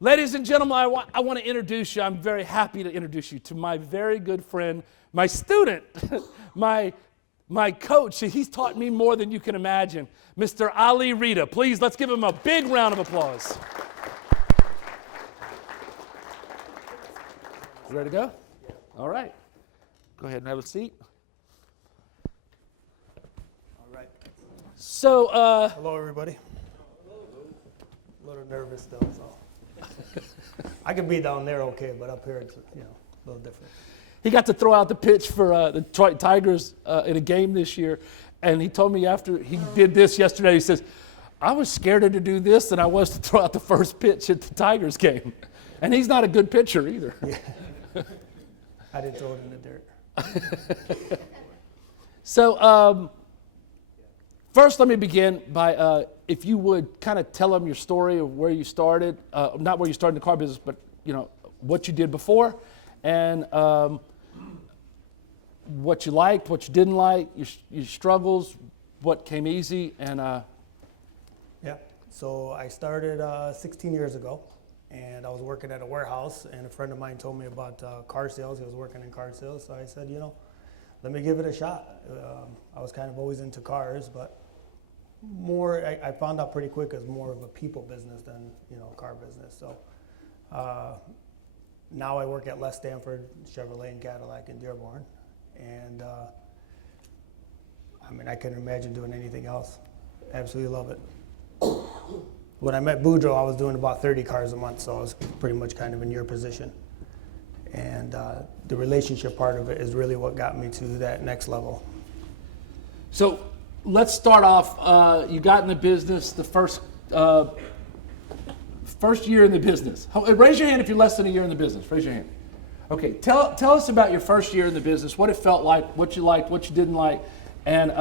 Ladies and gentlemen, I want to introduce you. I'm very happy to introduce you to my very good friend, my student, my coach. He's taught me more than you can imagine, Mr. Ali Reda. Please, let's give him a big round of applause. You ready to go? All right. Go ahead and have a seat. All right. So, hello, everybody. A little nervous though, so. I could be down there okay, but up here it's, a little different. he got to throw out the pitch for the Detroit Tigers in a game this year, and he told me after he did this yesterday, he says, I was scared to do this than I was to throw out the first pitch at the Tigers game. And he's not a good pitcher either. Yeah. I didn't throw it in the dirt. So first let me begin by, if you would kind of tell them your story of where you started, not where you started in the car business, but what you did before, and what you liked, what you didn't like, your struggles, what came easy, and Yeah, so I started 16 years ago, and I was working at a warehouse, and a friend of mine told me about car sales. He was working in car sales, so I said, let me give it a shot. I was kind of always into cars, but I found out pretty quick it was more of a people business than car business. So now I work at Les Stanford Chevrolet and Cadillac in Dearborn, and I couldn't imagine doing anything else. Absolutely love it. When I met Boudreaux, I was doing about 30 cars a month, so I was pretty much kind of in your position. And the relationship part of it is really what got me to that next level. So let's start off. You got in the business the first year in the business. Raise your hand if you're less than a year in the business. Raise your hand. Okay, tell us about your first year in the business, what it felt like, what you liked, what you didn't like, and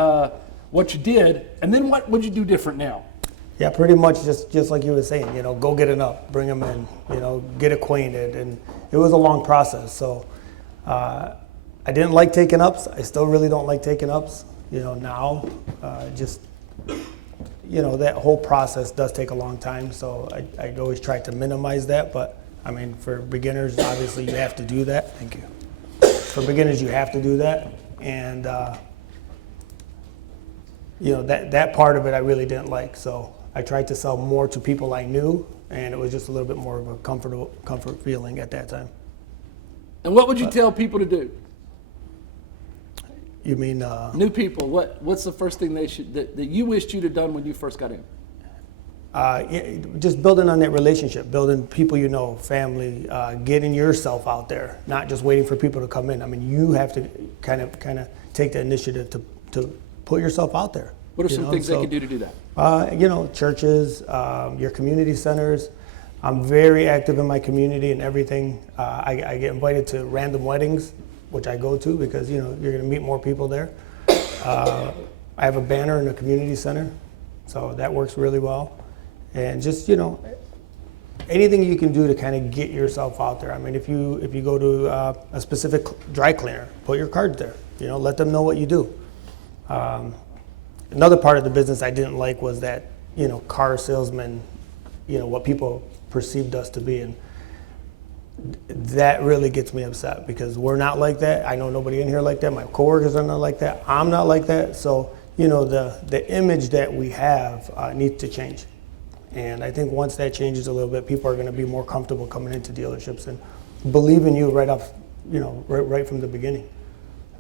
what you did, and then what would you do different now? Yeah, pretty much just like you were saying, go get it up, bring them in, get acquainted, and it was a long process. So I didn't like taking ups. I still really don't like taking ups, now. That whole process does take a long time, so I always try to minimize that. But, for beginners, obviously you have to do that. Thank you. For beginners, you have to do that. And, that part of it I really didn't like. So I tried to sell more to people I knew, and it was just a little bit more of a comfort feeling at that time. And what would you tell people to do? You mean new people? What's the first thing that you wished you'd have done when you first got in? Just building on that relationship, building people family, getting yourself out there, not just waiting for people to come in. You have to kind of take the initiative to put yourself out there. What are some things they can do to do that? Churches, your community centers. I'm very active in my community and everything. I get invited to random weddings, which I go to because, you're going to meet more people there. I have a banner in a community center, so that works really well. And just, anything you can do to kind of get yourself out there. If you go to a specific dry cleaner, put your cards there. Let them know what you do. Another part of the business I didn't like was that, car salesmen, what people perceived us to be. And that really gets me upset because we're not like that. I know nobody in here like that. My coworkers are not like that. I'm not like that. So, the image that we have needs to change. And I think once that changes a little bit, people are going to be more comfortable coming into dealerships and believe in you right off, right from the beginning.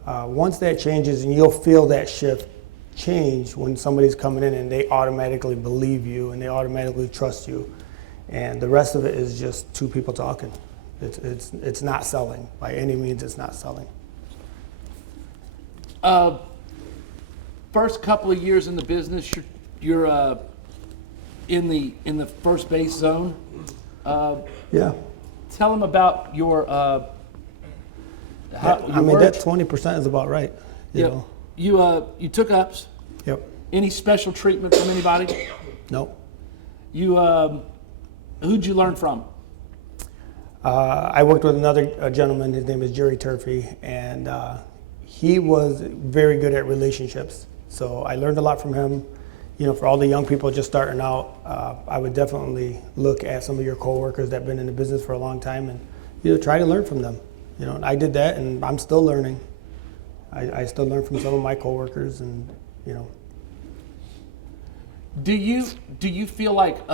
Once that changes, and you'll feel that shift change when somebody's coming in and they automatically believe you and they automatically trust you. And the rest of it is just two people talking. It's not selling. By any means, it's not selling. First couple of years in the business, you're in the first base zone. Yeah. Tell them about your. That 20% is about right. You know. You took ups. Yep. Any special treatment from anybody? Nope. Who'd you learn from? I worked with another gentleman. His name is Jerry Turfey, and he was very good at relationships. So I learned a lot from him. for all the young people just starting out, I would definitely look at some of your coworkers that have been in the business for a long time and, try to learn from them. I did that, and I'm still learning. I still learn from some of my coworkers, and, Do you feel like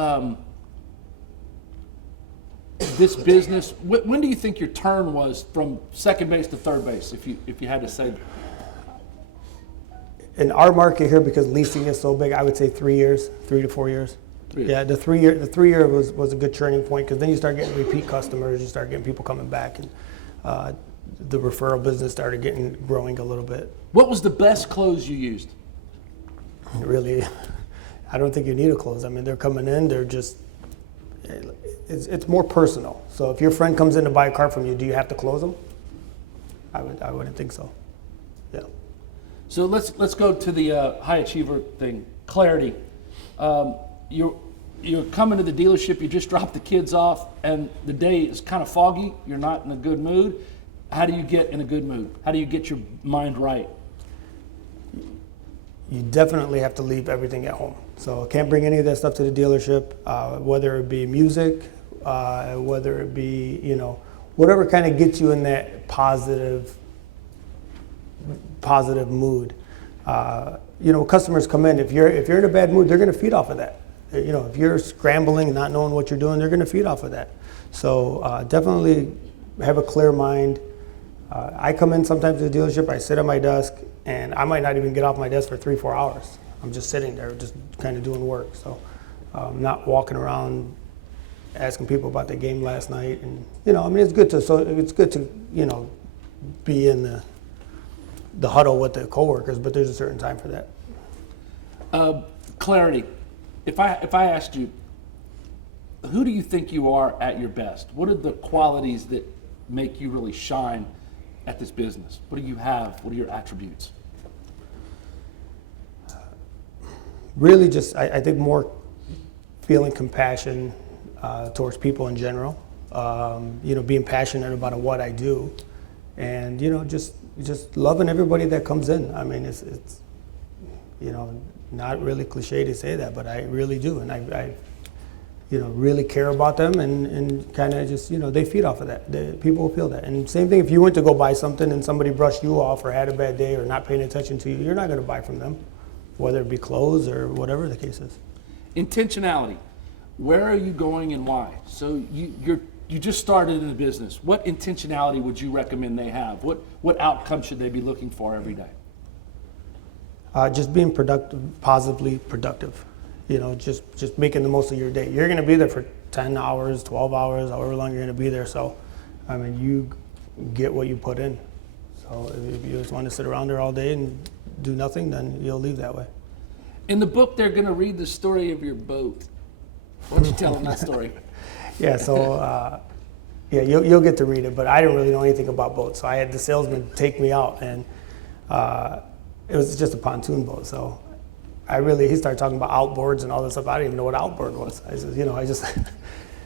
this business? When do you think your turn was from second base to third base? If you had to say. In our market here, because leasing is so big, I would say 3 years, 3 to 4 years. Yeah, the three year was a good turning point, because then you start getting repeat customers, you start getting people coming back, and the referral business started growing a little bit. What was the best close you used? Really, I don't think you need a close. I mean, they're coming in, they're just, it's more personal. So if your friend comes in to buy a car from you, do you have to close them? I wouldn't think so. Yeah. So let's go to the high achiever thing. Clarity. You're coming to the dealership. You just dropped the kids off, and the day is kind of foggy. You're not in a good mood. How do you get in a good mood? How do you get your mind right? You definitely have to leave everything at home. So can't bring any of that stuff to the dealership. Whether it be music, whether it be whatever kind of gets you in that positive mood. Customers come in. If you're in a bad mood, they're going to feed off of that. If you're scrambling and not knowing what you're doing, they're going to feed off of that. So definitely have a clear mind. I come in sometimes to the dealership. I sit at my desk, and I might not even get off my desk for 3-4 hours. I'm just sitting there, just kind of doing work. So not walking around asking people about the game last night. And it's good to be in the huddle with the coworkers, but there's a certain time for that. Clarity. If I asked you, who do you think you are at your best? What are the qualities that make you really shine at this business? What do you have? What are your attributes? Really just, I think more feeling compassion towards people in general. Being passionate about what I do, and just loving everybody that comes in. I mean, it's not really cliche to say that, but I really do, and I really care about them, and kind of just they feed off of that. People will feel that. And same thing, if you went to go buy something and somebody brushed you off or had a bad day or not paying attention to you, you're not going to buy from them, whether it be clothes or whatever the case is. Intentionality. Where are you going and why? So you just started in the business. What intentionality would you recommend they have? What outcome should they be looking for every day? Just being productive, positively productive. Just making the most of your day. You're going to be there for 10 hours, 12 hours, however long you're going to be there. So, I mean, you get what you put in. So if you just want to sit around there all day and do nothing, then you'll leave that way. In the book, they're going to read the story of your boat. Why don't you tell them that story? Yeah, so you'll get to read it, but I didn't really know anything about boats. So I had the salesman take me out, and it was just a pontoon boat. So he started talking about outboards and all this stuff. I didn't even know what outboard was. I said,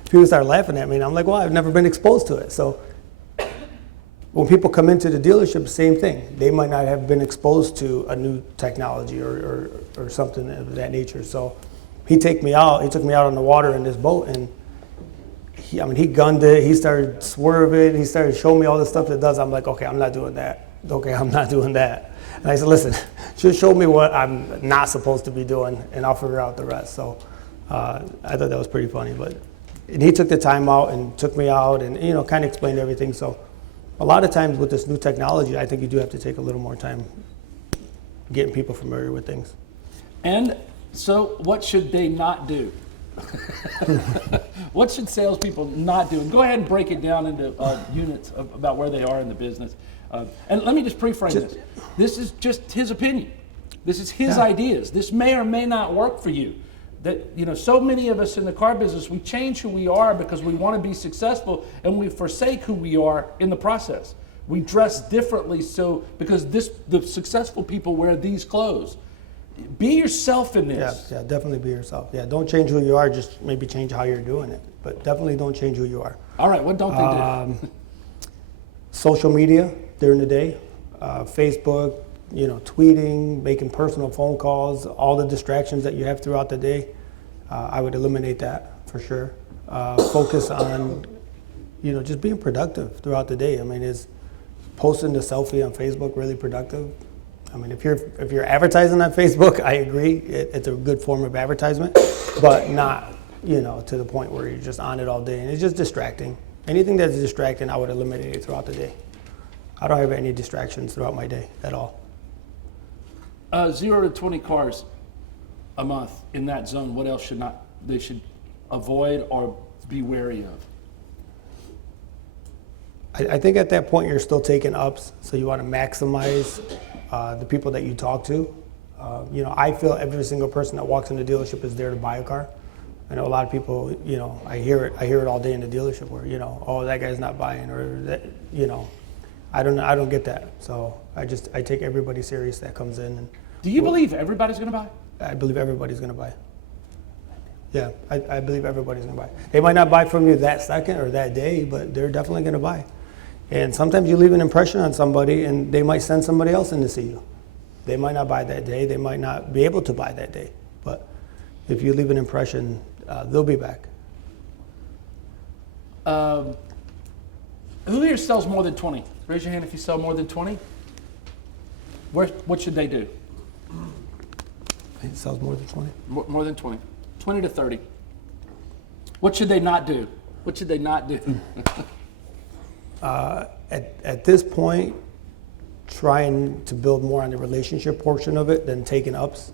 people started laughing at me, and I'm like, well, I've never been exposed to it. So when people come into the dealership, same thing. They might not have been exposed to a new technology or something of that nature. So he took me out on the water in this boat, and he gunned it. He started swerving. He started showing me all the stuff it does. I'm like, okay, I'm not doing that. Okay, I'm not doing that. And I said, listen, just show me what I'm not supposed to be doing, and I'll figure out the rest. So I thought that was pretty funny. And he took the time out and took me out and, kind of explained everything. So a lot of times with this new technology, I think you do have to take a little more time getting people familiar with things. And so what should they not do? What should salespeople not do? And go ahead and break it down into units about where they are in the business. And let me just pre-frame this. This is just his opinion. This is his ideas. This may or may not work for you. That so many of us in the car business, we change who we are because we want to be successful, and we forsake who we are in the process. We dress differently because the successful people wear these clothes. Be yourself in this. Yeah, definitely be yourself. Yeah, don't change who you are, just maybe change how you're doing it. But definitely don't change who you are. All right, what don't they do? Social media during the day, Facebook, tweeting, making personal phone calls, all the distractions that you have throughout the day, I would eliminate that for sure. Focus on, just being productive throughout the day. I mean, is posting the selfie on Facebook really productive? I mean, if you're advertising on Facebook, I agree, it's a good form of advertisement, but not, to the point where you're just on it all day and it's just distracting. Anything that's distracting, I would eliminate it throughout the day. I don't have any distractions throughout my day at all. 0 to 20 cars a month in that zone. What else they should avoid or be wary of? I think at that point you're still taking ups, so you want to maximize the people that you talk to. I feel every single person that walks in the dealership is there to buy a car. I know a lot of people, I hear it all day in the dealership where, oh, that guy's not buying, or that, I don't get that. So I take everybody serious that comes in. And do you believe everybody's going to buy? I believe everybody's going to buy. Yeah, I believe everybody's going to buy. They might not buy from you that second or that day, but they're definitely going to buy. And sometimes you leave an impression on somebody and they might send somebody else in to see you. They might not buy that day. They might not be able to buy that day. But if you leave an impression, they'll be back. Who here sells more than 20? Raise your hand if you sell more than 20. What should they do? It sells more than 20. More than 20. 20 to 30. What should they not do? What should they not do? At this point, trying to build more on the relationship portion of it than taking ups.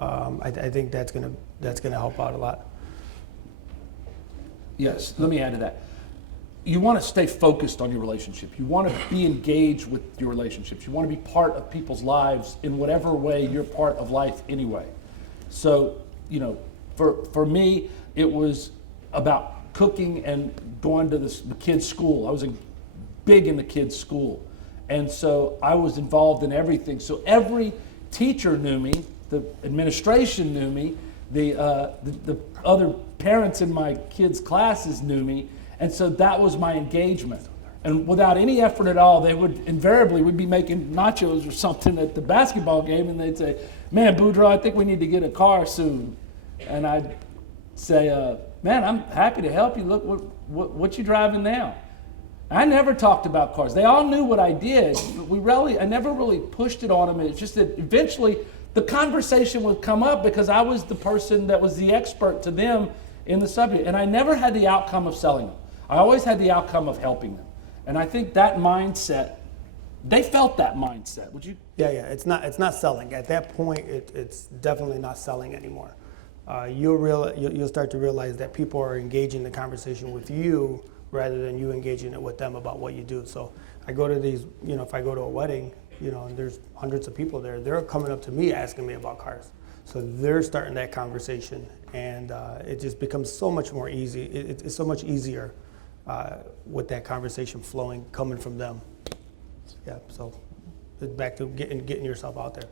I think that's gonna help out a lot. Yes, let me add to that. You want to stay focused on your relationship. You want to be engaged with your relationships. You want to be part of people's lives in whatever way you're part of life anyway. So, for me, it was about cooking and going to the kids' school. I was big in the kids' school. And so I was involved in everything. So every teacher knew me, the administration knew me, the other parents in my kids' classes knew me. And so that was my engagement. And without any effort at all, we'd be making nachos or something at the basketball game, and they'd say, "Man, Boudreaux, I think we need to get a car soon." And I'd say, "Man, I'm happy to help you. Look, what you driving now?" I never talked about cars. They all knew what I did. I never really pushed it on them. It's just that eventually the conversation would come up because I was the person that was the expert to them in the subject. And I never had the outcome of selling them. I always had the outcome of helping them. And I think that mindset, they felt that mindset. Would you? Yeah. It's not selling. At that point, it's definitely not selling anymore. You'll start to realize that people are engaging the conversation with you rather than you engaging it with them about what you do. So I go to these, if I go to a wedding, and there's hundreds of people there, they're coming up to me asking me about cars. So they're starting that conversation, and it just becomes so much more easy. It's so much easier with that conversation flowing, coming from them. Yeah, so it's back to getting yourself out there.